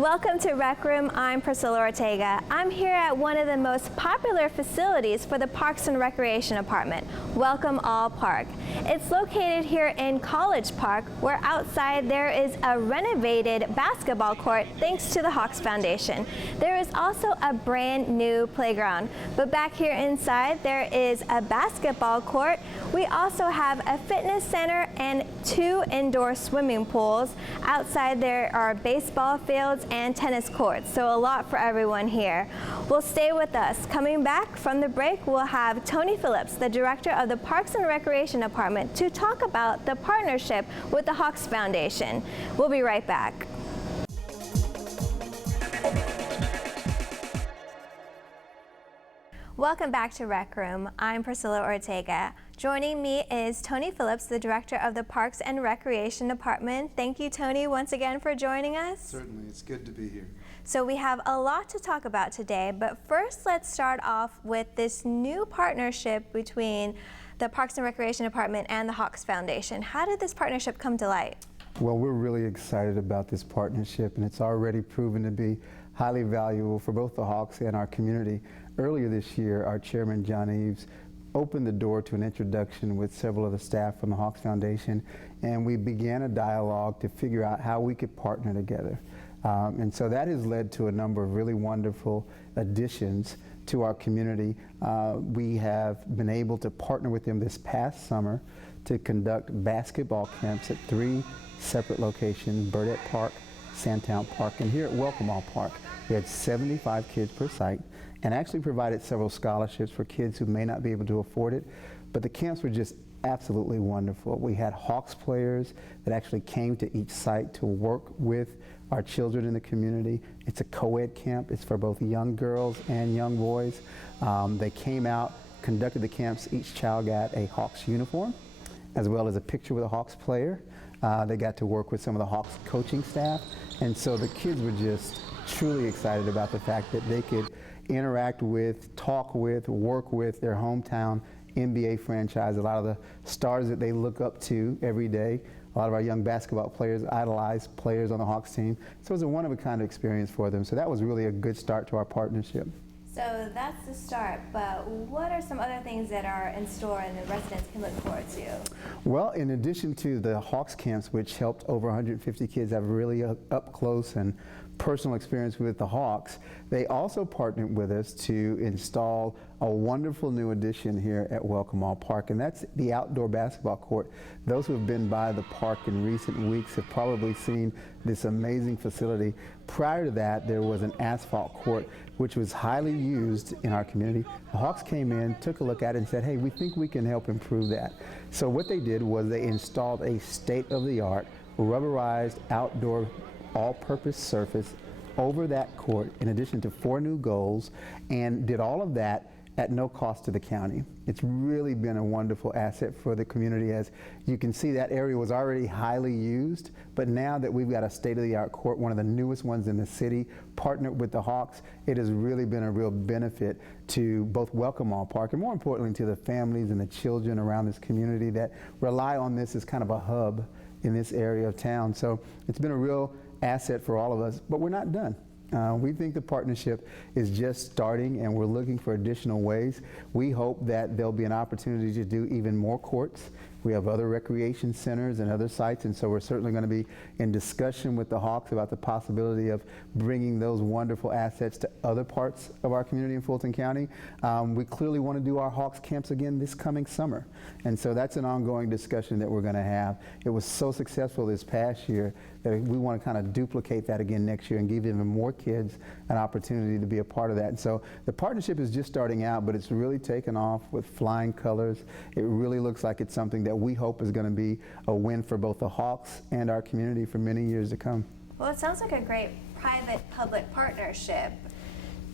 Welcome to Rec Room. I'm Priscilla Ortega. I'm here at one of the most popular facilities for the Parks and Recreation Department, Welcome All Park. It's located here in College Park, where outside there is a renovated basketball court thanks to the Hawks Foundation. There is also a brand new playground, but back here inside there is a basketball court. We also have a fitness center and 2 indoor swimming pools. Outside there are baseball fields and tennis courts, so a lot for everyone here. Well, stay with us. Coming back from the break, we'll have Tony Phillips, the director of the Parks and Recreation Department, to talk about the partnership with the Hawks Foundation. We'll be right back. Welcome back to Rec Room. I'm Priscilla Ortega. Joining me is Tony Phillips, the director of the Parks and Recreation Department. Thank you, Tony, once again for joining us. Certainly, it's good to be here. So we have a lot to talk about today, but first let's start off with this new partnership between the Parks and Recreation Department and the Hawks Foundation. How did this partnership come to light? Well, we're really excited about this partnership, and it's already proven to be highly valuable for both the Hawks and our community. Earlier this year, our chairman, John Eves, opened the door to an introduction with several of the staff from the Hawks Foundation, and we began a dialogue to figure out how we could partner together. And so that has led to a number of really wonderful additions to our community. We have been able to partner with them this past summer to conduct basketball camps at 3 separate locations: Burdette Park, Sandtown Park, and here at Welcome All Park. We had 75 kids per site and actually provided several scholarships for kids who may not be able to afford it. But the camps were just absolutely wonderful. We had Hawks players that actually came to each site to work with our children in the community. It's a co-ed camp. It's for both young girls and young boys. They came out, conducted the camps. Each child got a Hawks uniform, as well as a picture with a Hawks player. They got to work with some of the Hawks coaching staff. And so the kids were just truly excited about the fact that they could interact with, talk with, work with their hometown NBA franchise, a lot of the stars that they look up to every day. A lot of our young basketball players idolize players on the Hawks team. So it was a one-of-a-kind experience for them. So that was really a good start to our partnership. So that's the start, but what are some other things that are in store and the residents can look forward to? Well, in addition to the Hawks camps, which helped over 150 kids have really up close and personal experience with the Hawks, they also partnered with us to install a wonderful new addition here at Welcome All Park, and that's the outdoor basketball court. Those who have been by the park in recent weeks have probably seen this amazing facility. Prior to that, there was an asphalt court which was highly used in our community. The Hawks came in, took a look at it, and said, hey, we think we can help improve that. So what they did was they installed a state-of-the-art rubberized outdoor all-purpose surface over that court, in addition to 4 new goals, and did all of that at no cost to the county. It's really been a wonderful asset for the community. As you can see, that area was already highly used, but now that we've got a state-of-the-art court, one of the newest ones in the city, partnered with the Hawks, it has really been a real benefit to both Welcome All Park and, more importantly, to the families and the children around this community that rely on this as kind of a hub in this area of town. So it's been a real asset for all of us, but we're not done. We think the partnership is just starting, and we're looking for additional ways. We hope that there'll be an opportunity to do even more courts. We have other recreation centers and other sites, and so we're certainly going to be in discussion with the Hawks about the possibility of bringing those wonderful assets to other parts of our community in Fulton County. We clearly want to do our Hawks camps again this coming summer, and so that's an ongoing discussion that we're going to have. It was so successful this past year that we want to kind of duplicate that again next year and give even more kids an opportunity to be a part of that. And so the partnership is just starting out, but it's really taken off with flying colors. It really looks like it's something that we hope is going to be a win for both the Hawks and our community for many years to come. Well, it sounds like a great private-public partnership.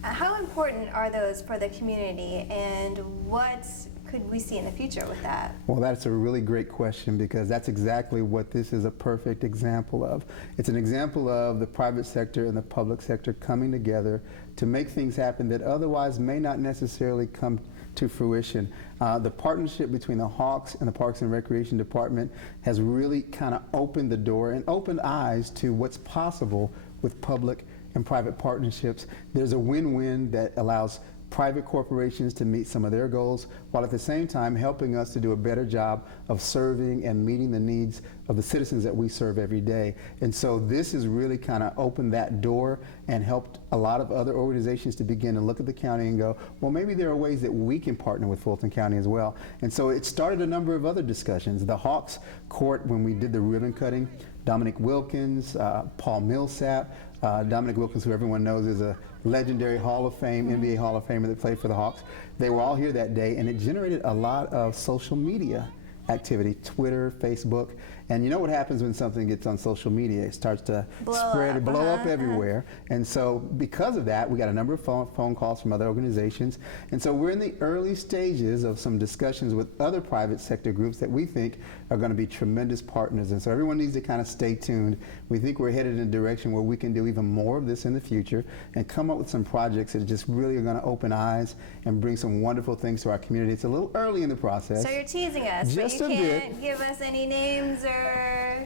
How important are those for the community, and what could we see in the future with that? Well, that's a really great question, because that's exactly what this is a perfect example of. It's an example of the private sector and the public sector coming together to make things happen that otherwise may not necessarily come to fruition. The partnership between the Hawks and the Parks and Recreation Department has really kind of opened the door and opened eyes to what's possible with public and private partnerships, there's a win-win that allows private corporations to meet some of their goals, while at the same time helping us to do a better job of serving and meeting the needs of the citizens that we serve every day. And so this has really kind of opened that door and helped a lot of other organizations to begin to look at the county and go, well, maybe there are ways that we can partner with Fulton County as well. And so it started a number of other discussions. The Hawks Court, when we did the ribbon cutting, Dominic Wilkins, Paul Millsap, Dominic Wilkins, who everyone knows is a legendary Hall of Fame, NBA Hall of Famer that played for the Hawks. They were all here that day, and it generated a lot of social media activity, Twitter, Facebook. And you know what happens when something gets on social media? It starts to blow up everywhere. And so because of that, we got a number of phone calls from other organizations. And so we're in the early stages of some discussions with other private sector groups that we think are going to be tremendous partners. And so everyone needs to kind of stay tuned. We think we're headed in a direction where we can do even more of this in the future and come up with some projects that just really are going to open eyes and bring some wonderful things to our community. It's a little early in the process. So you're teasing us, just but you a can't bit. give us any names or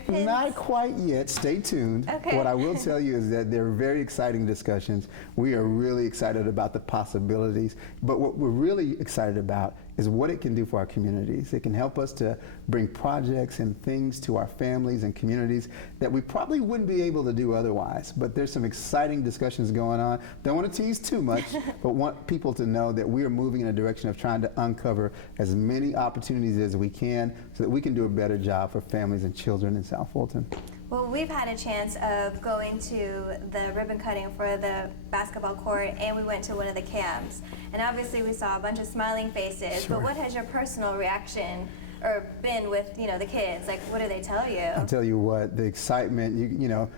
hints? Not quite yet. Stay tuned. Okay. What I will tell you is that they're very exciting discussions. We are really excited about the possibilities, but what we're really excited about is what it can do for our communities. It can help us to bring projects and things to our families and communities that we probably wouldn't be able to do otherwise. But there's some exciting discussions going on. Don't want to tease too much, but want people to know that we are moving in a direction of trying to uncover as many opportunities as we can so that we can do a better job for families and children in South Fulton. Well, we've had a chance of going to the ribbon cutting for the basketball court, and we went to one of the camps. And obviously we saw a bunch of smiling faces, Sure. But what has your personal reaction or been with, the kids? Like, what do they tell you? I'll tell you what, the excitement, you know,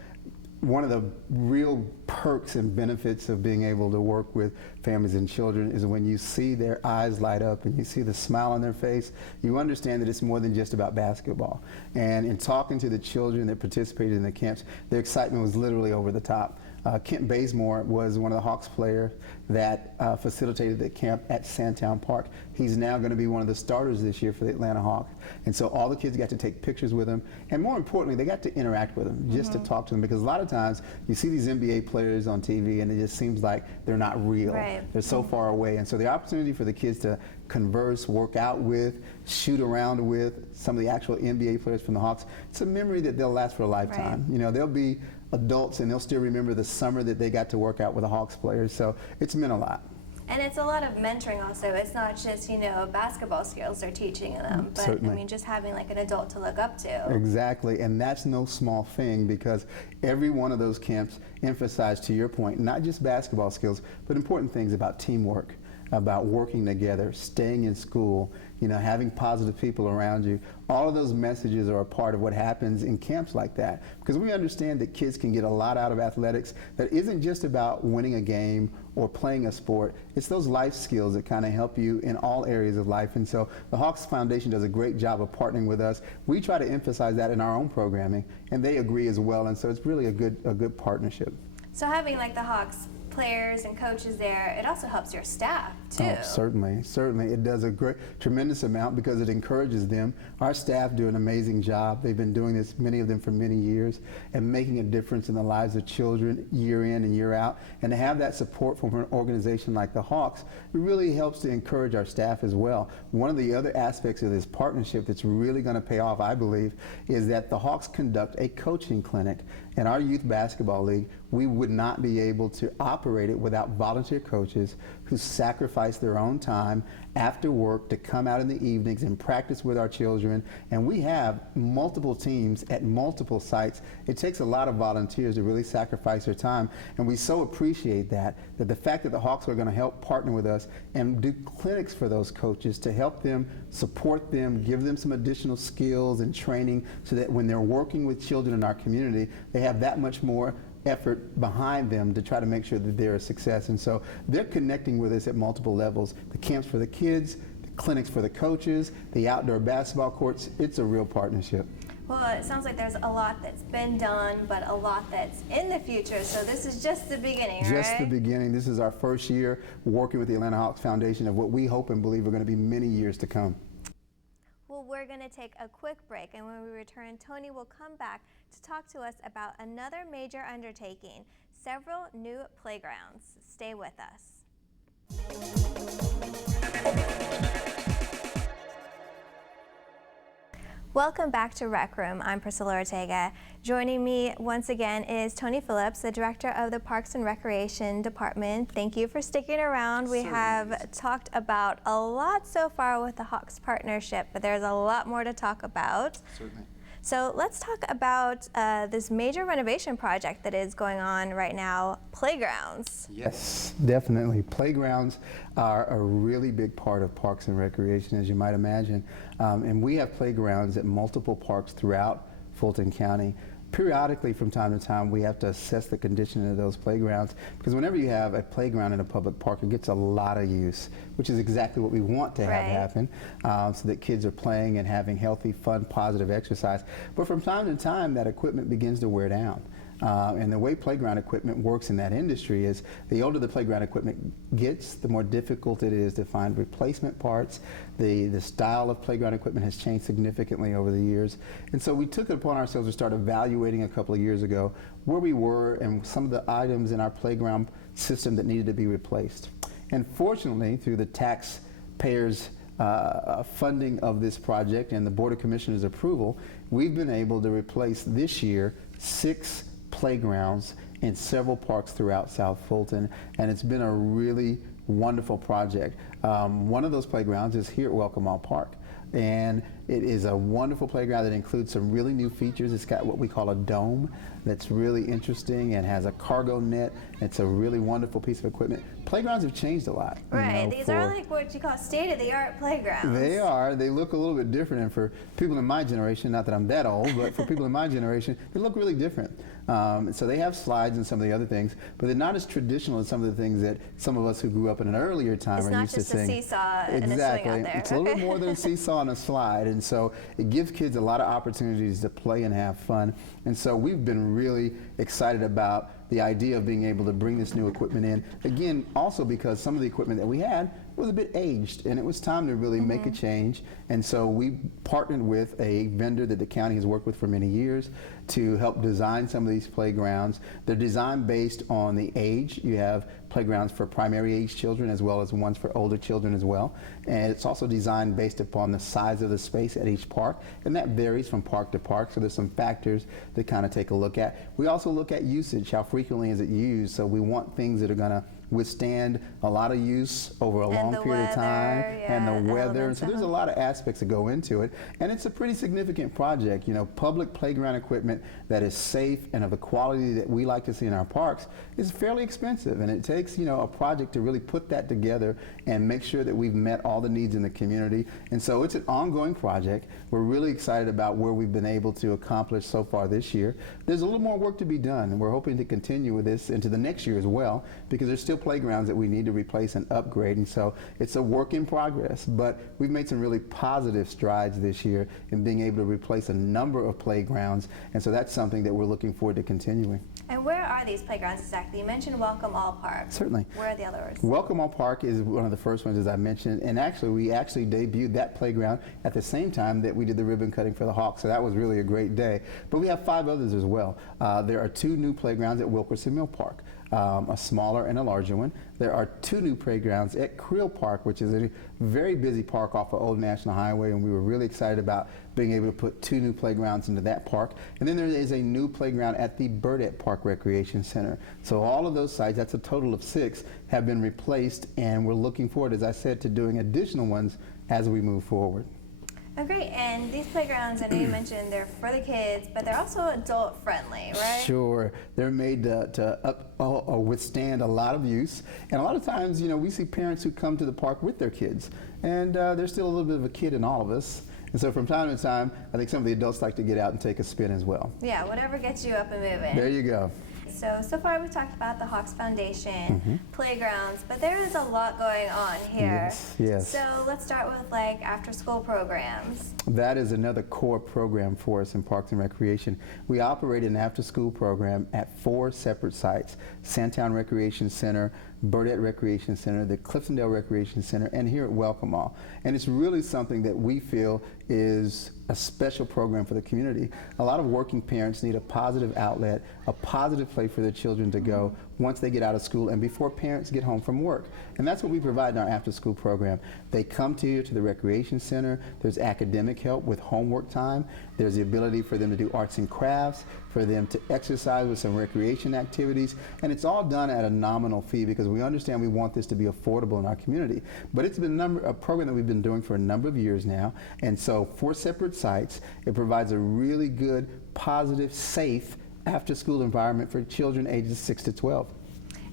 one of the real perks and benefits of being able to work with families and children is when you see their eyes light up and you see the smile on their face, you understand that it's more than just about basketball. And in talking to the children that participated in the camps, their excitement was literally over the top. Kent Bazemore was one of the Hawks players that facilitated the camp at Sandtown Park. He's now going to be one of the starters this year for the Atlanta Hawks. And so all the kids got to take pictures with him. And more importantly, they got to interact with him, just to talk to them. Because a lot of times you see these NBA players on TV and it just seems like they're not real. Right. They're so far away. And so the opportunity for the kids to converse, work out with, shoot around with some of the actual NBA players from the Hawks, it's a memory that they'll last for a lifetime. Right. You know, they'll be adults and they'll still remember the summer that they got to work out with the Hawks players. So it's meant a lot. And it's a lot of mentoring also. It's not just, basketball skills they're teaching them, but Certainly. I mean, just having like an adult to look up to. Exactly, and that's no small thing because every one of those camps emphasized, to your point, not just basketball skills, but important things about teamwork, about working together, staying in school, having positive people around you. All of those messages are a part of what happens in camps like that, because we understand that kids can get a lot out of athletics that isn't just about winning a game or playing a sport. It's those life skills that kind of help you in all areas of life. And so the Hawks Foundation does a great job of partnering with us. We try to emphasize that in our own programming, and they agree as well. And so it's really a good partnership. So having like the Hawks players and coaches there, it also helps your staff too. Oh, certainly. It does a tremendous amount because it encourages them. Our staff do an amazing job. They've been doing this, many of them, for many years, and making a difference in the lives of children year in and year out. And to have that support from an organization like the Hawks, it really helps to encourage our staff as well. One of the other aspects of this partnership that's really going to pay off, I believe, is that the Hawks conduct a coaching clinic. In our youth basketball league, we would not be able to operate it without volunteer coaches who sacrifice their own time after work to come out in the evenings and practice with our children. And we have multiple teams at multiple sites. It takes a lot of volunteers to really sacrifice their time. And we so appreciate that the fact that the Hawks are going to help partner with us and do clinics for those coaches to help them, support them, give them some additional skills and training so that when they're working with children in our community, they have that much more effort behind them to try to make sure that they're a success. And so they're connecting with us at multiple levels. The camps for the kids, the clinics for the coaches, the outdoor basketball courts. It's a real partnership. Well, it sounds like there's a lot that's been done, but a lot that's in the future. So this is just the beginning, right? Just the beginning. This is our first year working with the Atlanta Hawks Foundation of what we hope and believe are going to be many years to come. Well, where we're going to take a quick break, and when we return, Tony will come back to talk to us about another major undertaking, several new playgrounds. Stay with us. Welcome back to Rec Room. I'm Priscilla Ortega. Joining me once again is Tony Phillips, the Director of the Parks and Recreation Department. Thank you for sticking around. We have talked about a lot so far with the Hawks partnership, but there's a lot more to talk about. Certainly. So let's talk about this major renovation project that is going on right now, playgrounds. Yes, definitely. Playgrounds are a really big part of Parks and Recreation, as you might imagine. And we have playgrounds at multiple parks throughout Fulton County. Periodically, from time to time, we have to assess the condition of those playgrounds, because whenever you have a playground in a public park, it gets a lot of use, which is exactly what we want to have happen, so that kids are playing and having healthy, fun, positive exercise. But from time to time, that equipment begins to wear down. And the way playground equipment works in that industry is the older the playground equipment gets, the more difficult it is to find replacement parts. The style of playground equipment has changed significantly over the years. And so we took it upon ourselves to start evaluating a couple of years ago where we were and some of the items in our playground system that needed to be replaced. And fortunately, through the taxpayers' funding of this project and the Board of Commissioners' approval, we've been able to replace this year 6 playgrounds in several parks throughout South Fulton, and it's been a really wonderful project. One of those playgrounds is here at Welcome All Park, and it is a wonderful playground that includes some really new features. It's got what we call a dome that's really interesting and has a cargo net. It's a really wonderful piece of equipment. Playgrounds have changed a lot. Right, these are like what you call state-of-the-art playgrounds. They are. They look a little bit different, and for people in my generation, not that I'm that old, but for people in my generation, they look really different. So they have slides and some of the other things, but they're not as traditional as some of the things that some of us who grew up in an earlier time are used to seeing. It's not just a seesaw and a swing out there. It's a little bit more than a seesaw and a slide, and so it gives kids a lot of opportunities to play and have fun. And so we've been really excited about the idea of being able to bring this new equipment in. Again, also because some of the equipment that we had was a bit aged, and it was time to really make a change. And so we partnered with a vendor that the county has worked with for many years to help design some of these playgrounds. They're designed based on the age. You have playgrounds for primary age children as well as ones for older children as well. And it's also designed based upon the size of the space at each park, and that varies from park to park, so there's some factors to kind of take a look at. We also look at usage, how frequently is it used, so we want things that are going to withstand a lot of use over a long period of time, and the weather. And so there's a lot of aspects that go into it, and it's a pretty significant project. You know, public playground equipment that is safe and of the quality that we like to see in our parks is fairly expensive, and it takes, you know, a project to really put that together and make sure that we've met all the needs in the community. And so it's an ongoing project. We're really excited about where we've been able to accomplish so far this year. There's a little more work to be done, and we're hoping to continue with this into the next year as well, because there's still playgrounds that we need to replace and upgrade, and so it's a work in progress. But we've made some really positive strides this year in being able to replace a number of playgrounds, and so that's something that we're looking forward to continuing. And where are these playgrounds exactly? You mentioned Welcome All Park. Certainly. Where are the others? Welcome All Park is one of the first ones, as I mentioned, and actually we debuted that playground at the same time that we did the ribbon cutting for the Hawks, so that was really a great day. But we have 5 others as well. There are 2 new playgrounds at Wilkerson Mill Park. A smaller and a larger one. There are 2 new playgrounds at Creel Park, which is a very busy park off of Old National Highway, and we were really excited about being able to put 2 new playgrounds into that park. And then there is a new playground at the Burdett Park Recreation Center. So all of those sites, that's a total of 6, have been replaced, and we're looking forward, as I said, to doing additional ones as we move forward. Oh, great. And these playgrounds, I know you mentioned they're for the kids, but they're also adult friendly, right? Sure. They're made to withstand a lot of use. And a lot of times, you know, we see parents who come to the park with their kids, and there's still a little bit of a kid in all of us. And so from time to time, I think some of the adults like to get out and take a spin as well. Yeah, whatever gets you up and moving. There you go. So far we've talked about the Hawks Foundation, playgrounds, but there is a lot going on here. Yes, yes. So let's start with like after-school programs. That is another core program for us in Parks and Recreation. We operate an after-school program at 4 separate sites: Sandtown Recreation Center, Burdette Recreation Center, the Cliftondale Recreation Center, and here at Welcome All. And it's really something that we feel is a special program for the community. A lot of working parents need a positive outlet, a positive place for their children to go once they get out of school and before parents get home from work. And that's what we provide in our after-school program. They come to the recreation center. There's academic help with homework time. There's the ability for them to do arts and crafts, for them to exercise with some recreation activities, and it's all done at a nominal fee because we understand we want this to be affordable in our community. But it's been a program that we've been doing for a number of years now, and so 4 separate sites. It provides a really good, positive, safe after-school environment for children ages 6 to 12.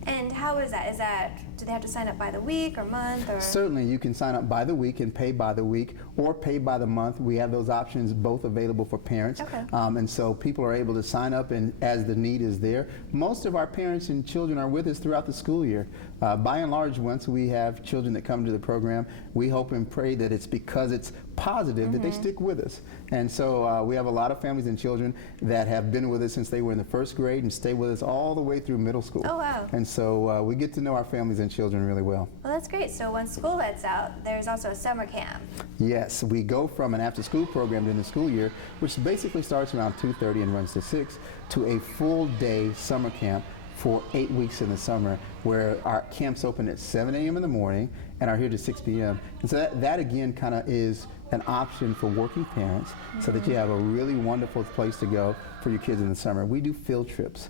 And how is that? Do they have to sign up by the week or month? Or? Certainly, you can sign up by the week and pay by the week or pay by the month. We have those options both available for parents. Okay. And so people are able to sign up and as the need is there. Most of our parents and children are with us throughout the school year. By and large, once we have children that come to the program, we hope and pray that it's because it's positive that they stick with us. And so we have a lot of families and children that have been with us since they were in the 1st grade and stay with us all the way through middle school. Oh, wow. And so we get to know our families and children really well. Well, that's great. So when school lets out, there's also a summer camp. Yes, we go from an after-school program during the school year, which basically starts around 2:30 and runs to 6, to a full-day summer camp for 8 weeks in the summer, where our camps open at 7 a.m. in the morning and are here to 6 p.m. And so that again kind of is an option for working parents so that you have a really wonderful place to go for your kids in the summer. We do field trips.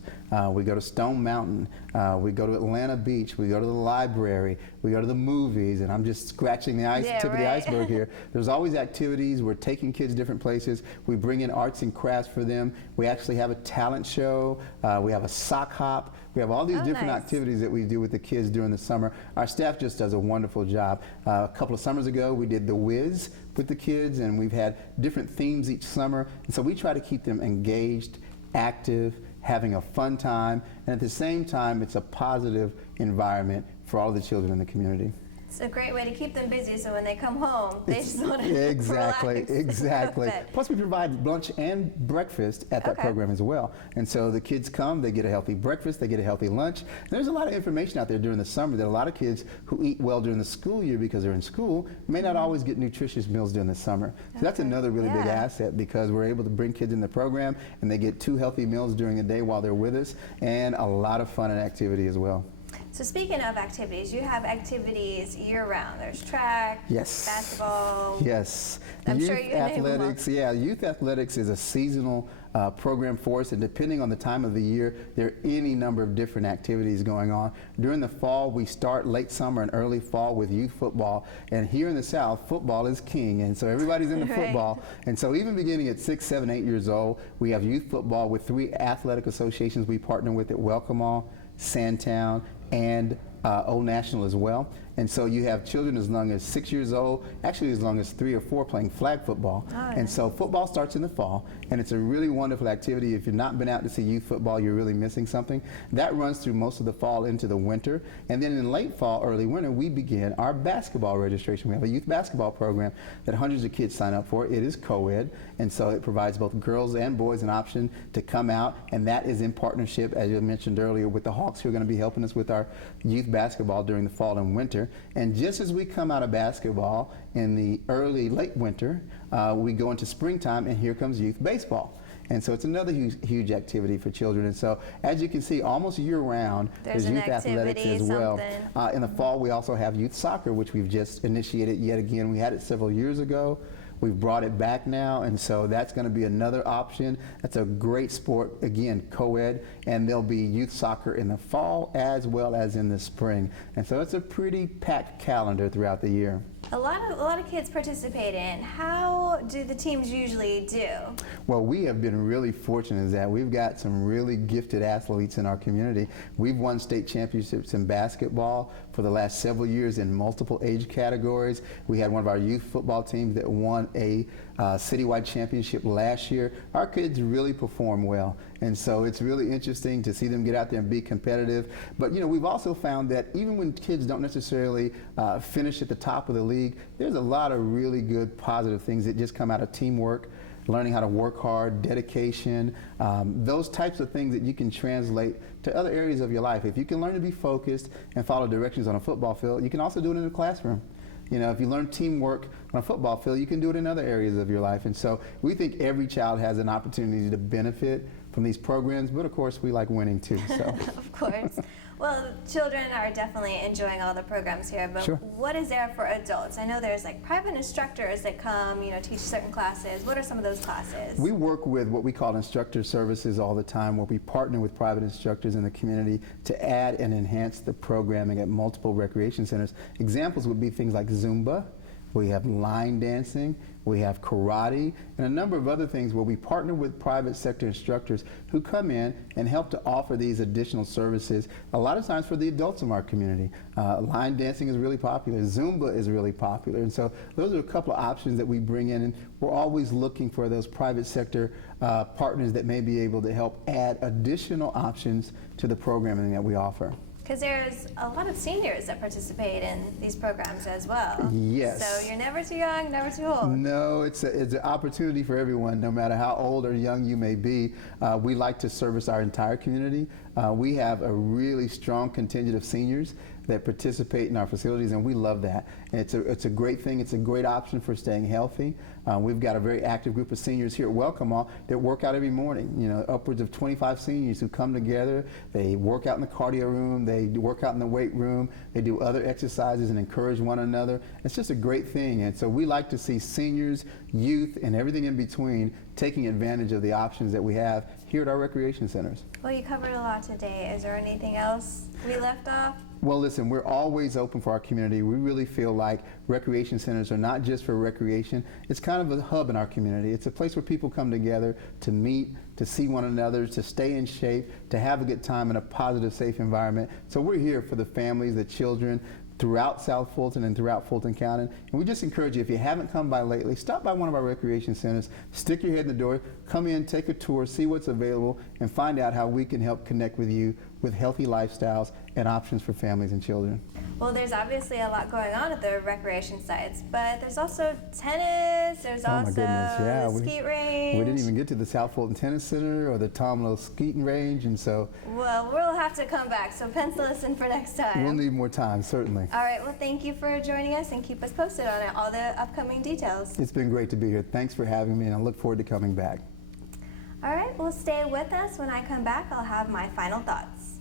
We go to Stone Mountain. We go to Atlanta Beach. We go to the library. We go to the movies. And I'm just scratching the tip of the iceberg here. There's always activities. We're taking kids different places. We bring in arts and crafts for them. We actually have a talent show. We have a sock hop. We have all these different activities that we do with the kids during the summer. Our staff just does a wonderful job. A couple of summers ago, we did the Whiz with the kids, and we've had different themes each summer. And so we try to keep them engaged, active, having a fun time, and at the same time, it's a positive environment for all the children in the community. It's a great way to keep them busy, so when they come home, they just want to Exactly. relax. Plus, we provide lunch and breakfast at that program as well. And so the kids come, they get a healthy breakfast, they get a healthy lunch. And there's a lot of information out there during the summer that a lot of kids who eat well during the school year because they're in school may not always get nutritious meals during the summer. So that's another really big asset because we're able to bring kids in the program and they get 2 healthy meals during the day while they're with us and a lot of fun and activity as well. So speaking of activities, you have activities year-round. There's track, basketball. Yes. I'm youth sure you athletics. Yeah, youth athletics is a seasonal program for us, and depending on the time of the year, there are any number of different activities going on. During the fall, we start late summer and early fall with youth football, and here in the South, football is king, and so everybody's into football. And so even beginning at 6, 7, 8 years old, we have youth football with 3 athletic associations we partner with at Welcome All, Sandtown, and Old National as well. And so you have children as young as 6 years old, actually as long as 3 or 4 playing flag football. And so football starts in the fall, and it's a really wonderful activity. If you've not been out to see youth football, you're really missing something. That runs through most of the fall into the winter. And then in late fall, early winter, we begin our basketball registration. We have a youth basketball program that hundreds of kids sign up for. It is co-ed, and so it provides both girls and boys an option to come out, and that is in partnership, as you mentioned earlier, with the Hawks, who are going to be helping us with our youth basketball during the fall and winter. And just as we come out of basketball in the late winter, we go into springtime, and here comes youth baseball. And so it's another huge activity for children. And so as you can see, almost year-round, there's youth athletics as well. In the fall, we also have youth soccer, which we've just initiated yet again. We had it several years ago. We've brought it back now, and so that's going to be another option. That's a great sport, again, co-ed, and there'll be youth soccer in the fall as well as in the spring. And so it's a pretty packed calendar throughout the year. A lot of kids participate in. How do the teams usually do? Well, we have been really fortunate that we've got some really gifted athletes in our community. We've won state championships in basketball for the last several years in multiple age categories. We had one of our youth football teams that won a citywide championship last year. Our kids really perform well, and so it's really interesting to see them get out there and be competitive. But you know, we've also found that even when kids don't necessarily finish at the top of the league, there's a lot of really good positive things that just come out of teamwork, learning how to work hard, dedication, those types of things that you can translate to other areas of your life. If you can learn to be focused and follow directions on a football field, you can also do it in the classroom. You know, if you learn teamwork on a football field, you can do it in other areas of your life. And so we think every child has an opportunity to benefit from these programs, but of course we like winning too. So. Of course. Well, children are definitely enjoying all the programs here, but Sure. What is there for adults? I know there's like private instructors that come, you know, teach certain classes. What are some of those classes? We work with what we call Instructor Services all the time, where we partner with private instructors in the community to add and enhance the programming at multiple recreation centers. Examples would be things like Zumba. We have line dancing, we have karate, and a number of other things where we partner with private sector instructors who come in and help to offer these additional services, a lot of times for the adults in our community. Line dancing is really popular, Zumba is really popular, and so those are a couple of options that we bring in, and we're always looking for those private sector partners that may be able to help add additional options to the programming that we offer. Because there's a lot of seniors that participate in these programs as well. Yes. So you're never too young, never too old. No, it's an opportunity for everyone, no matter how old or young you may be. We like to service our entire community. We have a really strong contingent of seniors that participate in our facilities, and we love that. And it's a great thing. It's a great option for staying healthy. We've got a very active group of seniors here at Welcome All that work out every morning. You know, upwards of 25 seniors who come together. They work out in the cardio room. They work out in the weight room. They do other exercises and encourage one another. It's just a great thing. And so we like to see seniors, youth, and everything in between taking advantage of the options that we have here at our recreation centers. Well, you covered a lot today. Is there anything else we left off? Well, listen, we're always open for our community. We really feel like recreation centers are not just for recreation. It's kind of a hub in our community. It's a place where people come together to meet, to see one another, to stay in shape, to have a good time in a positive, safe environment. So we're here for the families, the children, throughout South Fulton and throughout Fulton County. And we just encourage you, if you haven't come by lately, stop by one of our recreation centers, stick your head in the door, come in, take a tour, see what's available, and find out how we can help connect with you with healthy lifestyles and options for families and children. Well, there's obviously a lot going on at the recreation sites, but there's also tennis, there's also the skeet range. We didn't even get to the South Fulton Tennis Center or the Tom Lowe Skeeting Range, and so... Well, we'll have to come back, so pencil us in for next time. We'll need more time, certainly. All right, well, thank you for joining us, and keep us posted on all the upcoming details. It's been great to be here. Thanks for having me, and I look forward to coming back. All right, well, stay with us. When I come back, I'll have my final thoughts.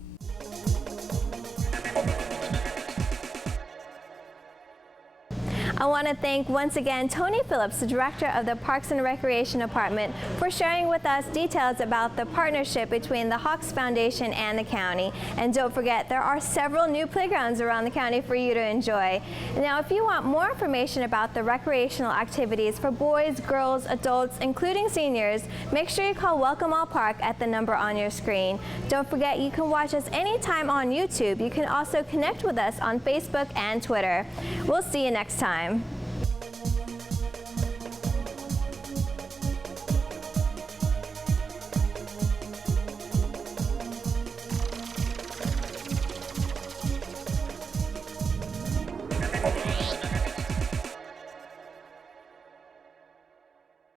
I want to thank once again Tony Phillips, the Director of the Parks and Recreation Department, for sharing with us details about the partnership between the Hawks Foundation and the county. And don't forget, there are several new playgrounds around the county for you to enjoy. Now, if you want more information about the recreational activities for boys, girls, adults, including seniors, make sure you call Welcome All Park at the number on your screen. Don't forget, you can watch us anytime on YouTube. You can also connect with us on Facebook and Twitter. We'll see you next time.